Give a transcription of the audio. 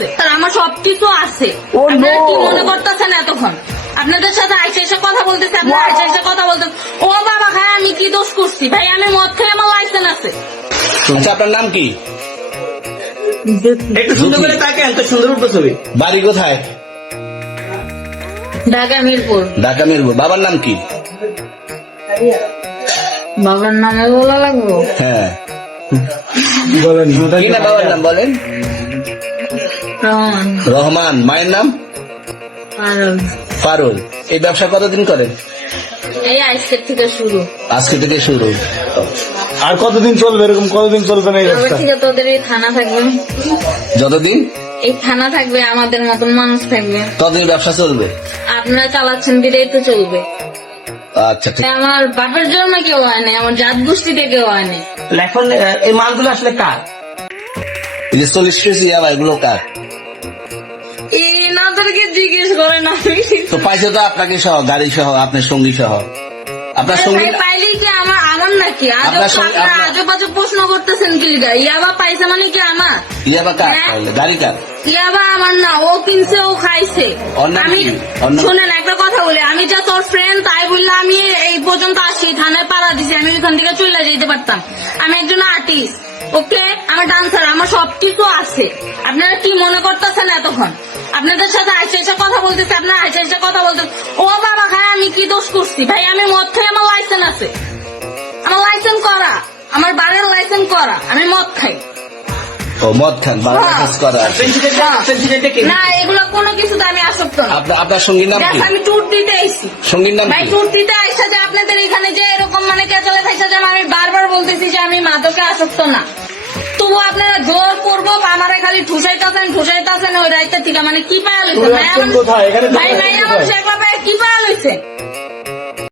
আছে। আর আমার সবকিছু আছে। Oh, আপনারা কি মনে করতেছেন এতক্ষণ? আপনাদের সাথে আইসে এসে কথা বলতেছে আপনারা আইসে এসে কথা বলতেন ও বাবা ভাই আমি কি দোষ করছি? ভাই আমি মদ খেয়ে আমার লাইসেন্স আছে। আচ্ছা আপনার নাম কি? একটু সুন্দর করে সুন্দর উঠবে ছবি। বাড়ি কোথায়? ঢাকা মিরপুর। ঢাকা মিরপুর। বাবার নাম কি? বাবার নামে বলা লাগবো? হ্যাঁ। বলেন বাবার নাম বলেন? রহমান। রহমান মায়ের নাম? পারুল ফারুল। এই ব্যবসা কতদিন করেন এই আজকের থেকে শুরু। আজকে থেকে শুরু। আর কতদিন চলবে? এরকম কতদিন চলবে না এই ব্যবসা? থেকে তোদের এই থানা থাকবে। যতদিন? এই থানা থাকবে আমাদের মতন মানুষ থাকবে। ততদিন ব্যবসা চলবে? আপনারা চালাচ্ছেন বিদায় তো চলবে। আচ্ছা ঠিক। আমার বাপের জন্য কেউ হয় নাই আমার জাত গোষ্ঠীতে কেউ হয় এখন এই মালগুলো আসলে কার? এই যে চল্লিশ ইয়াবা এগুলো কার? জিজ্ঞেস করেন আমি? তো পাইছে তো আপনাকে সহ গাড়ি সহ আপনার সঙ্গী সহ। আপনার সঙ্গী পাইলেই কি আমার আমার নাকি? প্রশ্ন করতেছেন কি ইয়াবা পাইছে মানে কি আমার? ইয়াবা কার হ্যাঁ। গাড়ি কার? ইয়াবা আমার না ও কিনছে ও খাইছে। আমি শুনেন একটা কথা বলি আমি যা তোর ফ্রেন্ড তাই বললে আমি এই পর্যন্ত আসি থানায় পাড়া দিছি আমি ওখান থেকে চলে যেতে পারতাম। আমি একজন আর্টিস্ট ওকে আমার ডান্সার আমার সবকিছু আছে। আপনারা কি মনে করতেছেন এতক্ষণ? আপনাদের সাথে আইসে এসে কথা বলতেছে আপনারা আইসে এসে কথা বলতেছে ও বাবা ভাই আমি কি দোষ করছি? ভাই আমি মদ খাই আমার লাইসেন্স আছে। আমার লাইসেন্স করা। আমার বাড়ির লাইসেন্স করা। আমি মদ খাই। ও মদ খান বাংলা হ্যাঁ। করা কে না এগুলো কোনো কিছুতে আমি আসক্ত না। আপনার আপনার সঙ্গীর নাম কি? আমি ট্যুর দিতে আইছি। সঙ্গীর নাম ভাই ট্যুর দিতে আইসা যে আপনাদের এখানে যে এরকম মানে যে আমি বারবার বলতেছি যে আমি মাদকে আসক্ত না। তবু আপনারা জোর করব ঘুষাইতেছেন ঘুষাইতেছেন ওই রাইতে থেকে মানে কি পায়া লইছে? ভাই মায়া মানুষ একলা কি পায়া লইছে?